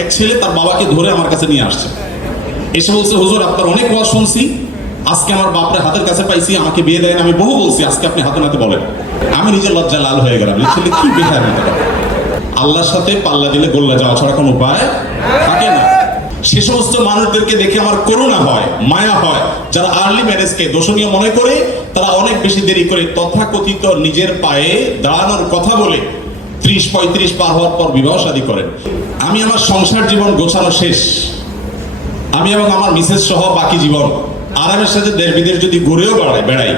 এক ছেলে তার বাবাকে ধরে আমার কাছে নিয়ে আসছে। এসে বলছে, হুজুর, আপনার অনেক ওয়াজ শুনছি। আজকে আমার বাপরে হাতের কাছে পাইছি, আমাকে বিয়ে দেয় আমি বহু বলছি, আজকে আপনি হাতে নাতে বলেন। আমি নিজে লজ্জা লাল হয়ে গেলাম। ছেলে কি বেহার আল্লাহর সাথে পাল্লা দিলে গোল্লা যাওয়া ছাড়া কোনো উপায় থাকে না। সে সমস্ত মানুষদেরকে দেখে আমার করুণা হয়, মায়া হয়। যারা আর্লি ম্যারেজকে দোষণীয় মনে করে, তারা অনেক বেশি দেরি করে তথাকথিত নিজের পায়ে দাঁড়ানোর কথা বলে ত্রিশ, পঁয়ত্রিশ পার হওয়ার পর বিবাহ শাদী করেন। আমি আমার সংসার জীবন গোছানো শেষ। আমি এবং আমার মিসেস সহ বাকি জীবন। আরামের সাথে দেড় বিদেশ যদি ঘুরেও বেড়াই বেড়াই,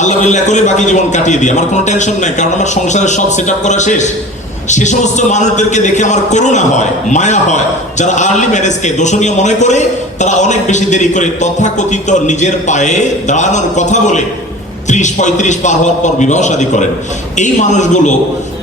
আল্লাহ বিল্লাহ করে বাকি জীবন কাটিয়ে দিই। আমার কোনো টেনশন নাই, কারণ আমার সংসারের সব সেট করা শেষ। সে সমস্ত মানুষদেরকে দেখে আমার করুণা হয়, মায়া হয়। যারা আর্লি ম্যারেজকে দোষণীয় মনে করে, তারা অনেক বেশি দেরি করে তথাকথিত নিজের পায়ে দাঁড়ানোর কথা বলে ত্রিশ, পঁয়ত্রিশ পার হওয়ার পর বিবাহ শাদী করেন। এই মানুষগুলো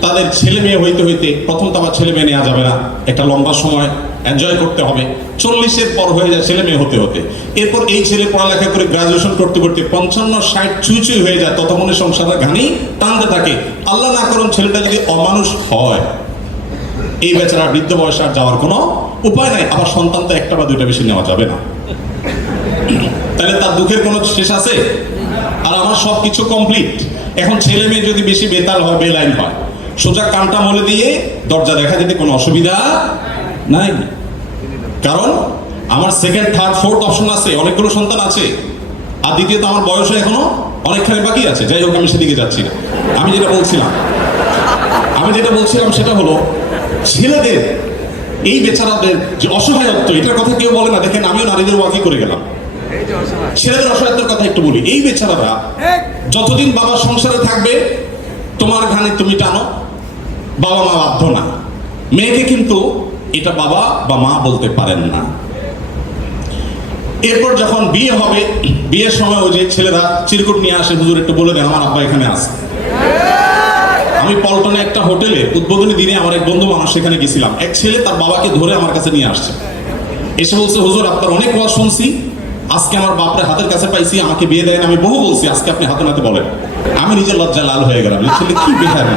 তাদের ছেলে মেয়ে হইতে হইতে প্রথম তো আমার ছেলে মেয়ে নেওয়া যাবে না। একটা লম্বা সময় এনজয় করতে হবে। চল্লিশের পর হয়ে যায় ছেলে মেয়ে হতে হতে। এরপর এই ছেলে পড়ালেখা করে গ্রাজুয়েশন করতে করতে পঞ্চান্ন, ষাট চুই চুই হয়ে যায়। ততক্ষণে সংসারের ঘানি টানতে থাকে। আল্লাহ না করুন ছেলেটা যদি অমানুষ হয়, এই বেচারা বৃদ্ধ বয়সে আর যাওয়ার কোনো উপায় নাই। আবার সন্তান তো একটা বা দুইটা বেশি নেওয়া যাবে না। তাহলে তার দুঃখের কোনো শেষ আছে? আমার সব কিছু কমপ্লিট এখন ছেলে মেয়ে যদি বেশি বেতাল হয়, বেলাইন হয়, সোজা কানটা মলে দিয়ে দরজা দেখা যেতে কোনো অসুবিধা নাই। কারণ আমার সেকেন্ড থার্ড ফোর্থ অপশন আছে, অনেকগুলো সন্তান আছে। আর দ্বিতীয়ত আমার বয়সে এখনও অনেকখানি বাকি আছে। যাই হোক, আমি সেদিকে যাচ্ছি না। আমি যেটা বলছিলাম, আমি যেটা বলছিলাম সেটা হলো, ছেলেদের, এই বেচারাদের যে অসহায়ত্ব, এটার কথা কেউ বলে না। দেখেন, আমিও নারীদের ওয়াকি করে গেলাম। ছেলেদের অসহায়ত্বের কথা একটু বলি। এই বেচারারা যতদিন বাবা সংসারে থাকবে তোমার ঘানে তুমি টানো বাবা মা বাধ্য না। মেয়েকে কিন্তু এটা বাবা বা মা বলতে পারেন না। এরপর যখন বিয়ে হবে বিয়ের সময় ওই যে ছেলেরা চিরকুট নিয়ে আসে হুজুর একটু বলে দেন আমার আব্বা এখানে আছে। আমি পল্টনে একটা হোটেলে উদ্বোধনী দিনে আমার এক বন্ধু মানুষ সেখানে গেছিলাম। এক ছেলে তার বাবাকে ধরে আমার কাছে নিয়ে আসছে। এসে বলছে হুজুর আপনার অনেক ওয়াজ শুনছি। আজকে আমার বাপরে হাতের কাছে পাইছি, আমাকে বিয়ে দেয় আমি বহু বলছি, আজকে আপনি হাতে নাতে বলেন। আমি নিজে লজ্জা লাল হয়ে গেলাম। ছেলে কি বেহার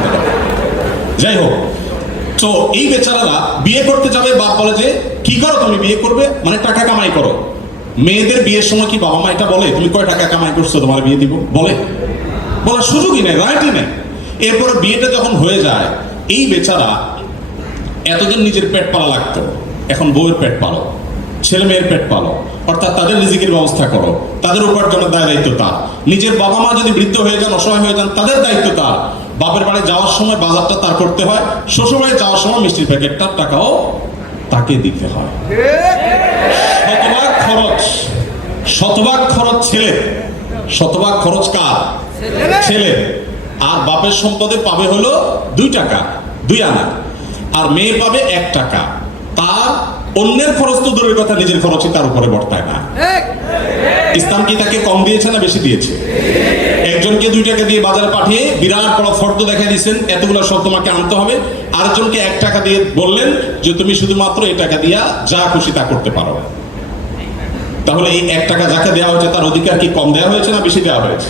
যাই হোক, তো এই বেচারারা বিয়ে করতে যাবে, বাপ বলে যে, কি করো তুমি, বিয়ে করবে? মানে টাকা কামাই করো। মেয়েদের বিয়ের সময় কি বাবা মা এটা বলে, তুমি কয় টাকা কামাই করছ, তোমার বিয়ে দিব? বলে। বলার সুযোগই নেই, রাইটই নেই। এরপরে বিয়েটা যখন হয়ে যায়, এই বেচারা এতদিন নিজের পেট পালা লাগতো। এখন বউয়ের পেট পালো। ছেলে মেয়ের পেট পালো। অর্থাৎ তাদের রিজিকের ব্যবস্থা করো। তাদের উপার্জনের দায় দায়িত্ব তার। নিজের বাবা মা যদি বৃদ্ধ হয়ে যান, অসহায় হয়ে যান, তাদের দায়িত্ব তার। বাপের বাড়ি যাওয়ার সময় বাজারটা তার করতে হয়। শ্বশুরবাড়ি যাওয়ার সময় মিষ্টির প্যাকেটটার টাকাও তাকে দিতে হয়। খরচ। শতভাগ খরচ ছেলে। শতভাগ খরচ কার? ছেলে। আর বাপের সম্পদে পাবে হলো দুই টাকা, দুই আনা। আর মেয়ে পাবে এক টাকা। তার অন্যের খরচ তো দূরের কথা নিজের খরচই তার উপরে বর্তায় না। ইসলাম কি তাকে কম দিয়েছে না বেশি দিয়েছে? একজনকে দুই টাকা দিয়ে বাজারে পাঠিয়ে বিরাট বড় ফর্দ দেখা দিয়েছেন এতগুলো সব তোমাকে আনতে হবে। আরেকজনকে এক টাকা দিয়ে বললেন যে তুমি শুধুমাত্র এই টাকা দিয়া যা খুশি তা করতে পারো। তাহলে এই এক টাকা যাকে দেওয়া হয়েছে তার অধিকার কি কম দেওয়া হয়েছে না বেশি দেওয়া হয়েছে?